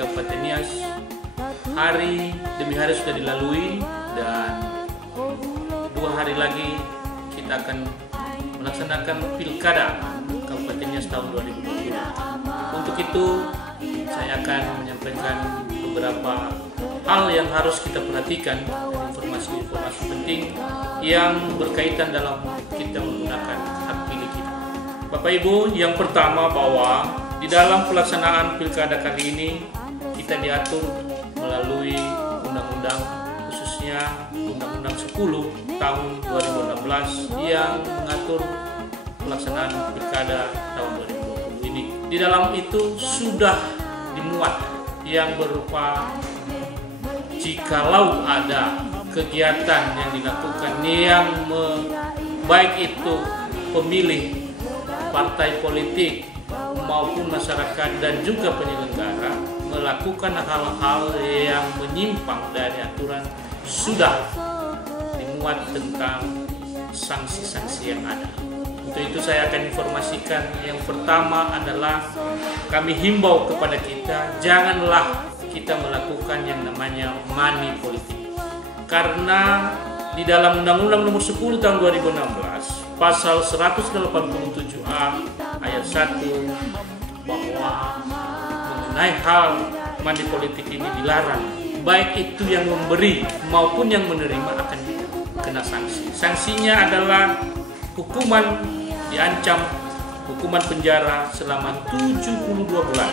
Kabupaten Nias. Hari demi hari sudah dilalui dan 2 hari lagi kita akan melaksanakan Pilkada Kabupaten Nias tahun 2020. Untuk itu saya akan menyampaikan beberapa hal yang harus kita perhatikan dan informasi-informasi penting yang berkaitan dalam kita menggunakan hak pilih kita. Bapak Ibu, yang pertama bahwa di dalam pelaksanaan Pilkada kali ini kita diatur melalui undang-undang, khususnya Undang-Undang 10 tahun 2016 yang mengatur pelaksanaan Pilkada tahun 2020 ini. Di dalam itu sudah dimuat yang berupa jikalau ada kegiatan yang dilakukan yang baik itu pemilih, partai politik maupun masyarakat dan juga penyelenggara melakukan hal-hal yang menyimpang dari aturan, sudah dimuat tentang sanksi-sanksi yang ada. Untuk itu saya akan informasikan. Yang pertama adalah kami himbau kepada kita, janganlah kita melakukan yang namanya money politik. Karena di dalam Undang-Undang Nomor 10 Tahun 2016 Pasal 187A ayat 1 bahwa mengenai hal money politik ini dilarang, baik itu yang memberi maupun yang menerima akan kena sanksi. Sanksinya adalah hukuman, diancam hukuman penjara selama 72 bulan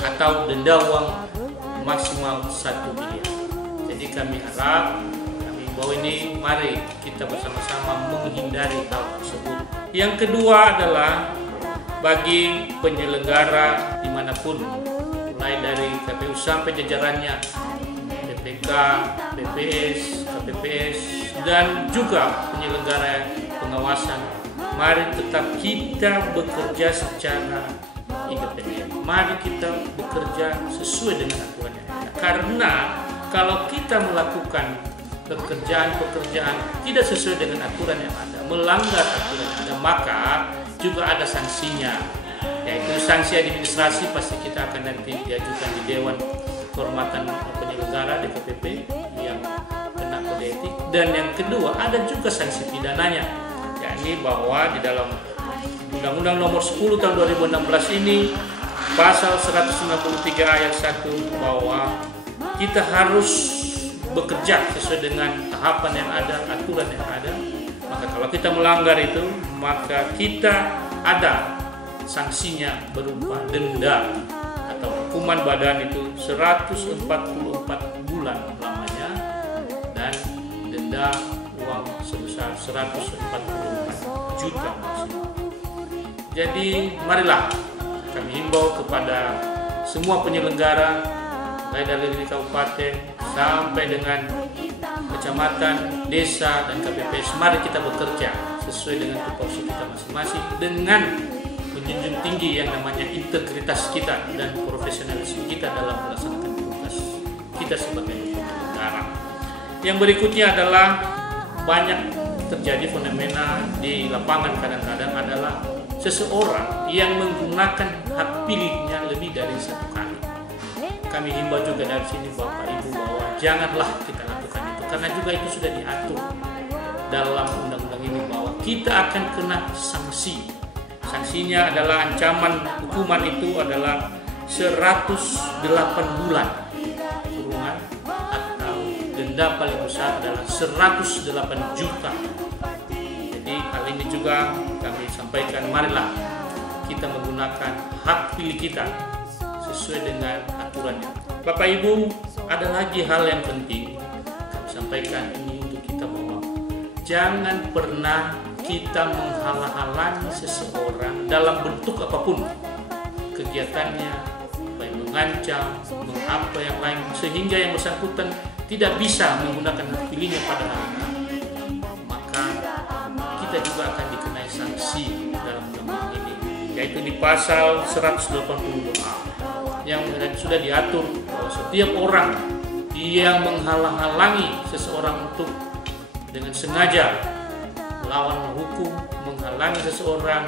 atau denda uang maksimal 1 miliar. Jadi kami harap, bahwa ini mari kita bersama-sama menghindari hal tersebut. Yang kedua adalah bagi penyelenggara dimanapun, mulai dari KPU sampai jajarannya, BPK, BPS, KPPS, dan juga penyelenggara pengawasan, mari tetap kita bekerja secara independen. Mari kita bekerja sesuai dengan aturan yang ada. Karena kalau kita melakukan pekerjaan-pekerjaan tidak sesuai dengan aturan yang ada, melanggar aturan yang ada, maka juga ada sanksinya, yaitu sanksi administrasi. Pasti kita akan nanti diajukan di Dewan Kehormatan Penyelenggara DKPP yang kena kode etik. Dan yang kedua ada juga sanksi pidananya, yakni bahwa di dalam Undang-Undang Nomor 10 Tahun 2016 ini Pasal 193 ayat 1 bahwa kita harus bekerja sesuai dengan tahapan yang ada, aturan yang ada. Maka kalau kita melanggar itu, maka kita ada sanksinya berupa denda atau hukuman badan itu 144 bulan lamanya dan denda uang sebesar 144 juta maksimal. Jadi marilah kami himbau kepada semua penyelenggara, mulai dari kabupaten sampai dengan kecamatan, desa, dan KPPS, mari kita bekerja sesuai dengan tupoksi kita masing-masing dengan menjunjung tinggi yang namanya integritas kita dan profesionalisme kita dalam melaksanakan tugas kita sebagai penyelenggara. Yang berikutnya adalah banyak terjadi fenomena di lapangan kadang-kadang adalah seseorang yang menggunakan hak pilihnya lebih dari satu kali. Kami himbau juga dari sini Bapak Ibu bahwa janganlah kita lakukan itu, karena juga itu sudah diatur dalam undang-undang ini bahwa kita akan kena sanksi. Sanksinya adalah ancaman hukuman itu adalah 108 bulan kurungan atau denda paling besar adalah 108 juta. Jadi hal ini juga kami sampaikan, marilah kita menggunakan hak pilih kita sesuai dengan aturannya. Bapak Ibu, ada lagi hal yang penting kami sampaikan ini untuk kita bahwa jangan pernah kita menghalang-halangi seseorang dalam bentuk apapun kegiatannya, baik mengancam, mengapa yang lain, sehingga yang bersangkutan tidak bisa menggunakan hak pilihnya pada hari ini. Maka kita juga akan dikenai sanksi dalam undang-undang ini, yaitu di pasal 182A yang sudah diatur bahwa setiap orang yang menghalang-halangi seseorang untuk dengan sengaja melawan hukum, menghalangi seseorang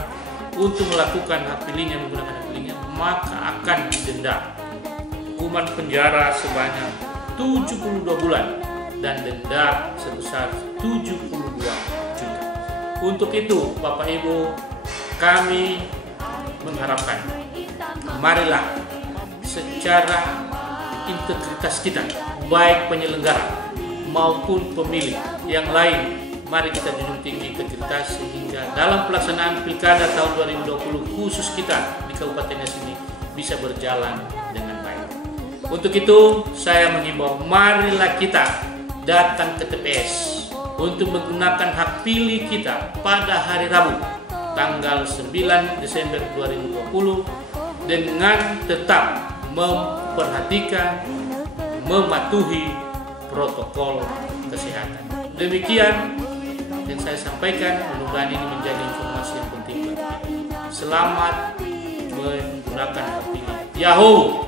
untuk melakukan hak pilihnya, menggunakan hak pilihnya, maka akan didenda hukuman penjara sebanyak 72 bulan dan denda sebesar 72 juta. Untuk itu, Bapak Ibu, kami mengharapkan, marilah secara integritas kita, baik penyelenggara maupun pemilih yang lain, mari kita junjung tinggi integritas sehingga dalam pelaksanaan Pilkada tahun 2020 khusus kita di Kabupaten Nias ini bisa berjalan dengan baik. Untuk itu saya mengimbau, marilah kita datang ke TPS untuk menggunakan hak pilih kita pada hari Rabu tanggal 9 Desember 2020 dengan tetap memperhatikan, mematuhi protokol kesehatan. Demikian yang saya sampaikan, mudah-mudahan ini menjadi informasi yang penting bagi kita. Selamat menggunakan hak pilih. Yahoo!